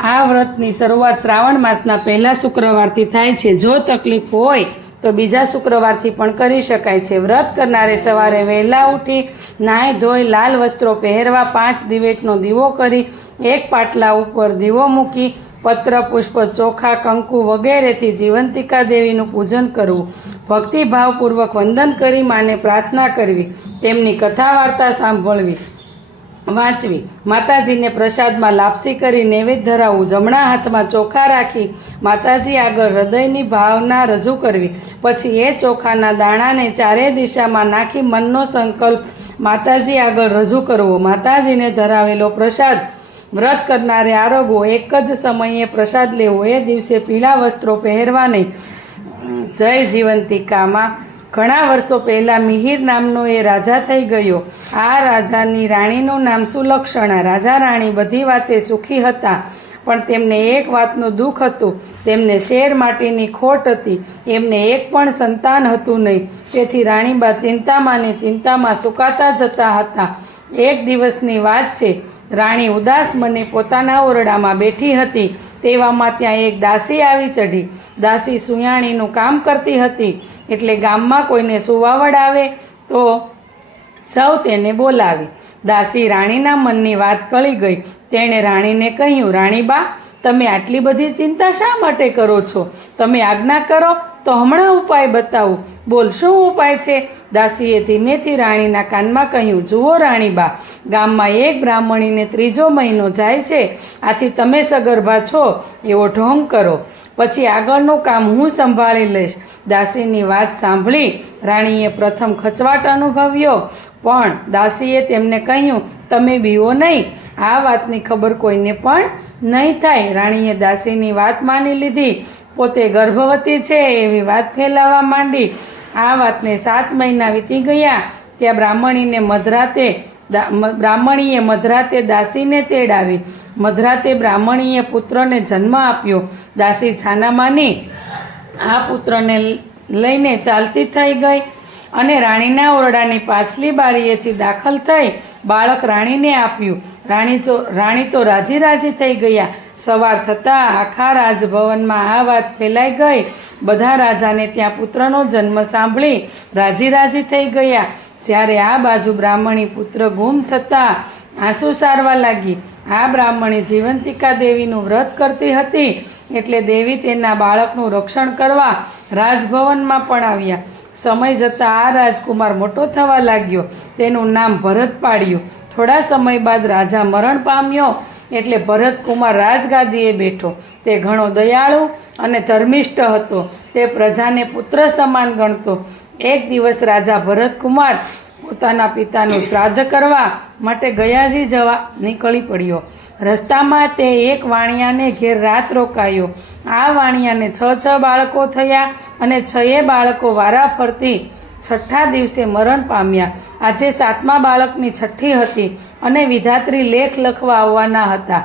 આ વ્રતની શરૂઆત શ્રાવણ માસના પહેલા શુક્રવારથી થાય છે। જો તકલીફ હોય તો બીજા શુક્રવારથી પણ કરી શકાય છે। વ્રત કરનારે સવારે વહેલા ઉઠી નાહી ધોઈ લાલ વસ્ત્રો પહેરવા, 5 દિવેટનો દીવો કરી એક પાટલા ઉપર દીવો મૂકી પત્ર, પુષ્પ, ચોખા, કંકુ વગેરેથી જીવંતિકા દેવીનું પૂજન કરવું, ભક્તિભાવપૂર્વક વંદન કરી માને પ્રાર્થના કરવી, તેમની કથા વાર્તા સાંભળવી, વાંચવી, માતાજીને પ્રસાદમાં લાપસી કરી નૈવેદ્ય ધરાવવું, જમણા હાથમાં ચોખા રાખી માતાજી આગળ હૃદયની ભાવના રજૂ કરવી, પછી એ ચોખાના દાણાને ચારે દિશામાં નાખી મનનો સંકલ્પ માતાજી આગળ રજૂ કરવો। માતાજીને ધરાવેલો પ્રસાદ વ્રત કરનારે આરોગવો, એક જ સમયે પ્રસાદ લેવો, એ દિવસે પીળા વસ્ત્રો પહેરવા નહીં। જય જીવંતિકામાં। ઘણા વર્ષો પહેલાં મિહિર નામનો એ રાજા થઈ ગયો। આ રાજાની રાણીનું નામ સુલક્ષણા। રાજા રાણી બધી વાતે સુખી હતા, પણ તેમને એક વાતનું દુઃખ હતું, તેમને શેર માટીની ખોટ હતી, એમને એક પણ સંતાન હતું નહીં। તેથી રાણીબા ચિંતામાં ને ચિંતામાં સુકાતા જતા હતા। એક દિવસની વાત છે, રાણી ઉદાસ મને પોતાના ઓરડામાં બેઠી હતી, તેવામાં ત્યાં એક દાસી આવી ચઢી। દાસી સુયાણીનું કામ કરતી હતી, એટલે ગામમાં કોઈને સુવાવડ આવે તો સૌ તેને બોલાવી। દાસી રાણીના મનની વાત કળી ગઈ। તેણે રાણીને કહ્યું, રાણીબા, તમે આટલી બધી ચિંતા શા માટે કરો છો? તમે આજ્ઞા કરો તો હમણાં ઉપાય બતાવું। બોલ, શું ઉપાય છે? દાસીએ ધીમેથી રાણીના કાનમાં કહ્યું, જુઓ રાણીબા, ગામમાં એક બ્રાહ્મણીને 3જો મહિનો જાય છે, આથી તમે સગર્ભા છો એવો ઢોંગ કરો, પછી આગળનું કામ હું સંભાળી લઈશ। દાસીની વાત સાંભળી રાણીએ પ્રથમ ખચવાટ અનુભવ્યો, પણ દાસીએ તેમને કહ્યું, તમે બીવો નહીં, આ વાતની ખબર કોઈને પણ નહીં થાય। રાણીએ દાસીની વાત માની લીધી, પોતે ગર્ભવતી છે એવી વાત ફેલાવવા માંડી। આ વાતને 7 મહિના વીતી ગયા। ત્યાં બ્રાહ્મણીએ મધરાતે દાસીને તેડાવી। મધરાતે બ્રાહ્મણીએ પુત્રને જન્મ આપ્યો। દાસી છાનામાની આ પુત્રને લઈને ચાલતી થઈ ગઈ અને રાણીના ઓરડાની પાછલી બારીએથી દાખલ થઈ બાળક રાણીને આપ્યું। રાણી તો રાજી રાજી થઈ ગયા। સવાર થતાં આખા રાજભવનમાં આ વાત ફેલાઈ ગઈ। બધા રાજાને ત્યાં પુત્રનો જન્મ સાંભળી રાજી રાજી થઈ ગયા। જ્યારે આ બાજુ બ્રાહ્મણી પુત્ર ગુમ થતાં આંસુ સારવા લાગી। આ બ્રાહ્મણી જીવંતિકા દેવીનું વ્રત કરતી હતી, એટલે દેવી તેના બાળકનું રક્ષણ કરવા રાજભવનમાં પણ આવ્યા। સમય જતાં આ રાજકુમાર મોટો થવા લાગ્યો, તેનું નામ ભરત પાડ્યું। થોડા સમય બાદ રાજા મરણ પામ્યો, એટલે ભરતકુમાર રાજગાદીએ બેઠો। તે ઘણો દયાળુ અને ધર્મિષ્ઠ હતો, તે પ્રજાને પુત્ર સમાન ગણતો। એક દિવસ રાજા ભરતકુમાર પોતાના પિતાનું શ્રાદ્ધ કરવા માટે ગયાજી જવા નીકળી પડ્યો। રસ્તામાં તે એક વાણિયાને ઘેર રાત રોકાયો। આ વાણિયાને 6 બાળકો થયા અને 6 બાળકો વારા ફરતી 6ઠા દિવસે મરણ પામ્યા। આજે 7મા બાળકની છઠ્ઠી હતી અને વિધાત્રી લેખ લખવા આવવાના હતા।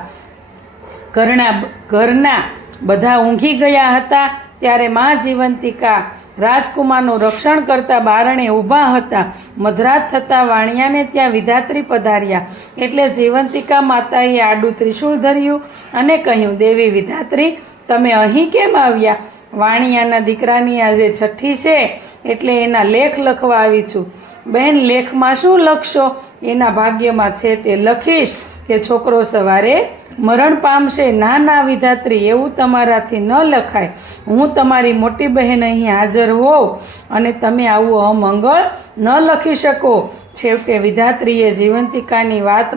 ઘરના બધા ઊંઘી ગયા હતા, ત્યારે મા જીવંતિકા રાજકુમારનું રક્ષણ કરતા બારણે ઊભા હતા। મધરાત થતાં વાણિયાને ત્યાં વિધાત્રી પધાર્યા, એટલે જીવંતિકા માતાએ આડું ત્રિશૂળ ધર્યું અને કહ્યું, દેવી વિધાત્રી, તમે અહીં કેમ આવ્યા? વાણિયાના દીકરાની આજે છઠ્ઠી છે, એટલે એના લેખ લખવા આવી છું। બહેન, લેખમાં શું લખશો? એના ભાગ્યમાં છે તે લખીશ કે છોકરો સવારે મરણ પામશે। ના ના વિધાત્રી, એવું તમારાથી ન લખાય। હું તમારી મોટી બહેન અહીં હાજર હોઉં અને તમે આવું અમંગળ ન લખી શકો। છેવટે વિધાત્રીએ જીવંતિકાની વાત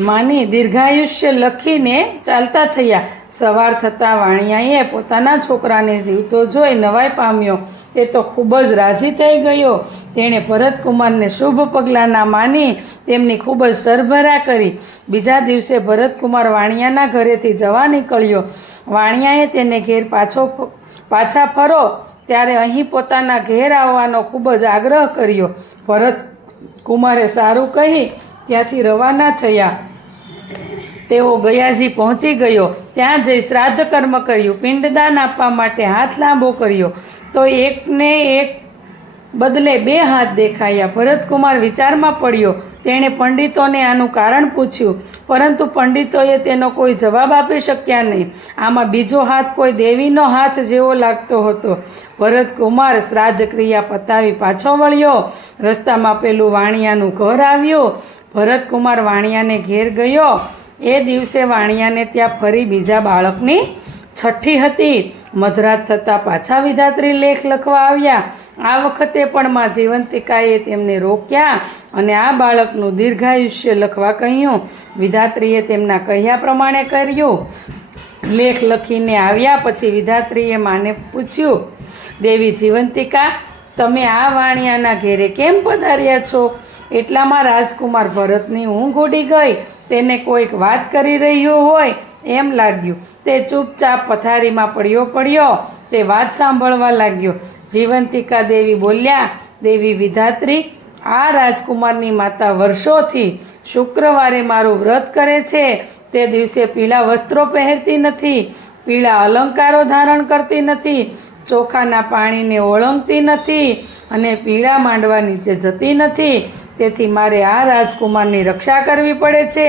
માની દીર્ઘાયુષ્ય લખીને ચાલતા થયા। સવાર થતાં વાણિયાએ પોતાના છોકરાને જીવતો જોઈ નવાઈ પામ્યો। એ તો ખૂબ જ રાજી થઈ ગયો। તેણે ભરતકુમારને શુભ પગલાંના માની તેમની ખૂબ જ સરભરા કરી। બીજા દિવસે ભરતકુમાર વાણિયાના ઘરેથી જવા નીકળ્યો। વાણિયાએ તેને ઘેર પાછા ફરો ત્યારે અહીં પોતાના ઘેર આવવાનો ખૂબ જ આગ્રહ કર્યો। ભરતકુમારે સારું કહી ત્યાંથી રવાના થયા। તેઓ ગયાજી પહોંચી ગયો। ત્યાં જઈ શ્રાદ્ધ કર્મ કર્યું। પિંડદાન આપવા માટે હાથ લાંબો કર્યો તો એકને એક બદલે 2 હાથ દેખાયા। ભરતકુમાર વિચારમાં પડ્યો, તેણે પંડિતોને આનું કારણ પૂછ્યું, પરંતુ પંડિતોએ તેનો કોઈ જવાબ આપી શક્યા નહીં. આમાં બીજો હાથ કોઈ દેવીનો હાથ જેવો લાગતો હતો. ભરતકુમાર શ્રાદ્ધ ક્રિયા પતાવી પાછો વળ્યો. રસ્તામાં પેલું વાણિયાનું ઘર આવ્યું. ભરતકુમાર વાણિયાને ઘેર ગયો. એ દિવસે વાણિયાને ત્યાં ફરી બીજા બાળકની છઠ્ઠી હતી. મધરાત થતાં પાછા વિધાત્રી લેખ લખવા આવ્યા. આ વખતે પણ માં જીવંતિકાએ તેમને રોક્યા અને આ બાળકનું દીર્ઘાયુષ્ય લખવા કહ્યું. વિધાત્રીએ તેમના કહ્યા પ્રમાણે કર્યું. લેખ લખીને આવ્યા પછી વિધાત્રીએ માને પૂછ્યું, દેવી જીવંતિકા, તમે આ વાણિયાના ઘેરે કેમ પધાર્યા છો? એટલામાં રાજકુમાર ભરતની ઊંઘ ઉડી ગઈ. તેને કોઈક વાત કરી રહ્યું હોય એમ લાગ્યું. તે ચૂપચાપ પથારીમાં પડ્યો. તે વાત સાંભળવા લાગ્યો. જીવંતિકા દેવી બોલ્યા, દેવી વિધાત્રી, આ રાજકુમારની માતા વર્ષોથી શુક્રવારે મારું વ્રત કરે છે. તે દિવસે પીળા વસ્ત્રો પહેરતી નથી, પીળા અલંકારો ધારણ કરતી નથી, ચોખાના પાણીને ઓળંગતી નથી અને પીળા માંડવા નીચે જતી નથી. તેથી મારે આ રાજકુમારની રક્ષા કરવી પડે છે.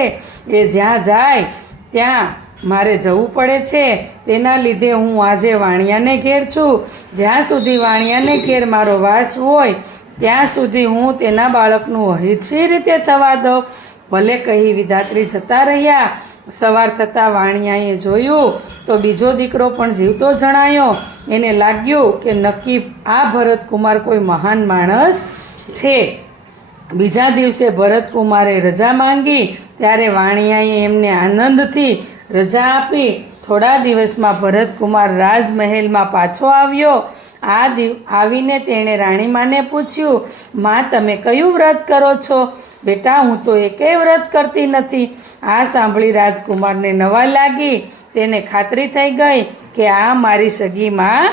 એ જ્યાં જાય ત્યાં મારે જવું પડે છે. તેના લીધે હું આજે વાણિયાને ઘેર છું. જ્યાં સુધી વાણિયાને ઘેર મારો વાસ હોય ત્યાં સુધી હું તેના બાળકનું હિતશી રીતે થવા દઉં. ભલે કહી વિધાત્રી જતા રહ્યા. સવાર થતાં વાણિયાએ જોયું તો બીજો દીકરો પણ જીવતો જણાયો. એને લાગ્યું કે નક્કી આ ભરતકુમાર કોઈ મહાન માણસ છે. બીજા દિવસે ભરતકુમારે રજા માંગી ત્યારે વાણિયાએ એમને આનંદથી રજા આપી. થોડા દિવસમાં ભરતકુમાર રાજમહેલમાં પાછો આવ્યો. આવીને તેણે રાણીમાને પૂછ્યું, માં, તમે કયું વ્રત કરો છો? બેટા, હું તો એકેય વ્રત કરતી નથી. આ સાંભળી રાજકુમારને નવા લાગી. તેને ખાતરી થઈ ગઈ કે આ મારી સગી માં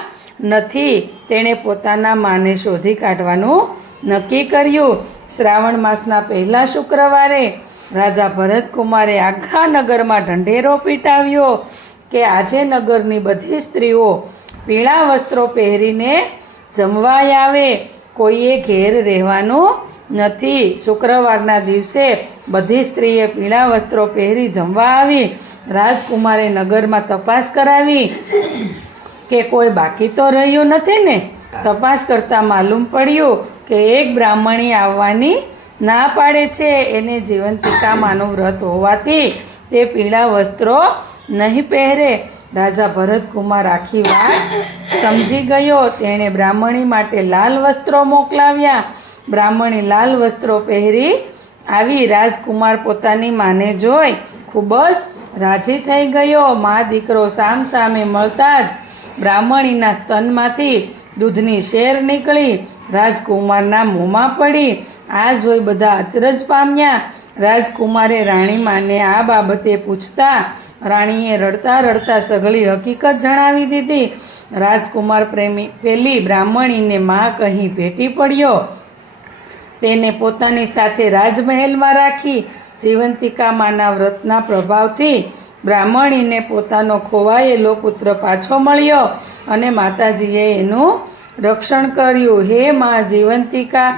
નથી. તેણે પોતાના માને શોધી કાઢવાનું નક્કી કર્યું. શ્રાવણ માસના પહેલા શુક્રવારે રાજા ભરતકુમારે આખા નગરમાં ઢંઢેરો પીટાવ્યો કે આજે નગરની બધી સ્ત્રીઓ પીળા વસ્ત્રો પહેરીને જમવા આવે. કોઈએ ઘેર રહેવાનું નથી. શુક્રવારના દિવસે બધી સ્ત્રીએ પીળા વસ્ત્રો પહેરી જમવા આવી. રાજકુમારે નગરમાં તપાસ કરાવી કે કોઈ બાકી તો રહ્યું નથી ને. તપાસ કરતાં માલુમ પડ્યું કે એક બ્રાહ્મણી આવવાની ના પાડે છે. એને જીવંતિકામાંનું વ્રત હોવાથી તે પીળા વસ્ત્રો નહીં પહેરે. રાજા ભરતકુમાર આખી વાત સમજી ગયો. તેણે બ્રાહ્મણી માટે લાલ વસ્ત્રો મોકલાવ્યા. બ્રાહ્મણી લાલ વસ્ત્રો પહેરી આવી. રાજકુમાર પોતાની માને જોઈ ખૂબ જ રાજી થઈ ગયો. મા દીકરો સામ સામે મળતા જ બ્રાહ્મણીના સ્તનમાંથી દૂધની શેર નીકળી રાજકુમારના મોંમાં પડી. આ જોઈ બધા અચરજ પામ્યા. રાજકુમારે રાણીમાને આ બાબતે પૂછતા રાણીએ રડતા રડતા સઘળી હકીકત જણાવી દીધી. રાજકુમાર પેલી બ્રાહ્મણીને માં કહી ભેટી પડ્યો. તેને પોતાની સાથે રાજમહેલમાં રાખી. જીવંતિકામાંના વ્રતના પ્રભાવથી બ્રાહ્મણીને પોતાનો ખોવાયેલો પુત્ર પાછો મળ્યો અને માતાજીએ એનું રક્ષણ કર્યું. હે માં જીવંતિકા,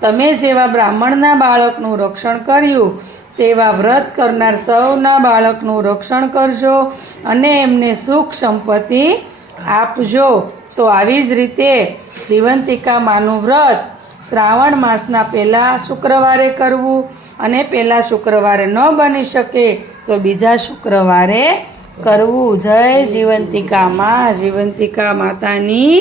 તમે જેવા બ્રાહ્મણના બાળકનું રક્ષણ કર્યું તેવા વ્રત કરનાર સૌના બાળકનું રક્ષણ કરજો અને એમને સુખ સંપત્તિ આપજો. તો આવી જ રીતે જીવંતિકા માનું વ્રત શ્રાવણ માસના પહેલા શુક્રવારે કરવું અને પહેલા શુક્રવારે ન બની શકે તો બીજા શુક્રવારે કરવું. જય જીવંતિકા માં, જીવંતિકા માતાની